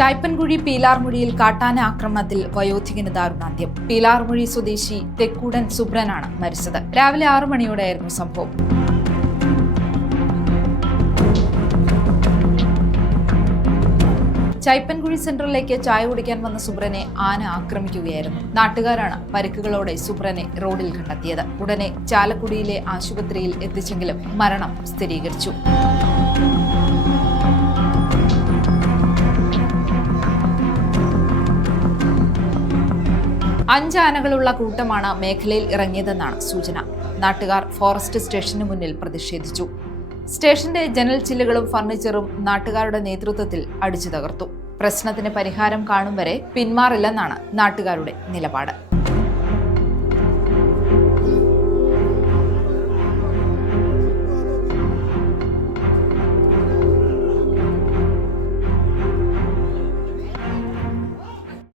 ചായ്പൻകുഴി പീലാർമുഴിയിൽ കാട്ടാന ആക്രമണത്തിൽ വയോധികന് ദാരുണാന്ത്യം. പീലാർമുഴി സ്വദേശി തെക്കൂടൻ സുബ്രനാണ് മരിച്ചത്. രാവിലെ 6 മണിയോടെയായിരുന്നു സംഭവം. ചൈപ്പൻകുഴി സെന്ററിലേക്ക് ചായ കുടിക്കാൻ വന്ന സുബ്രനെ ആന ആക്രമിക്കുകയായിരുന്നു. നാട്ടുകാരാണ് പരിക്കുകളോടെ സുബ്രനെ റോഡിൽ കണ്ടെത്തിയത്. ഉടനെ ചാലക്കുടിയിലെ ആശുപത്രിയിൽ എത്തിച്ചെങ്കിലും മരണം സ്ഥിരീകരിച്ചു. അഞ്ച് ആനകളുള്ള കൂട്ടമാണ് മേഖലയിൽ ഇറങ്ങിയതെന്നാണ് സൂചന. നാട്ടുകാർ ഫോറസ്റ്റ് സ്റ്റേഷന് മുന്നിൽ പ്രതിഷേധിച്ചു. സ്റ്റേഷന്റെ ജനൽ ചില്ലുകളും ഫർണിച്ചറും നാട്ടുകാരുടെ നേതൃത്വത്തിൽ അടിച്ചു തകർത്തു. പ്രശ്നത്തിന് പരിഹാരം കാണും വരെ പിന്മാറില്ലെന്നാണ് നാട്ടുകാരുടെ നിലപാട്.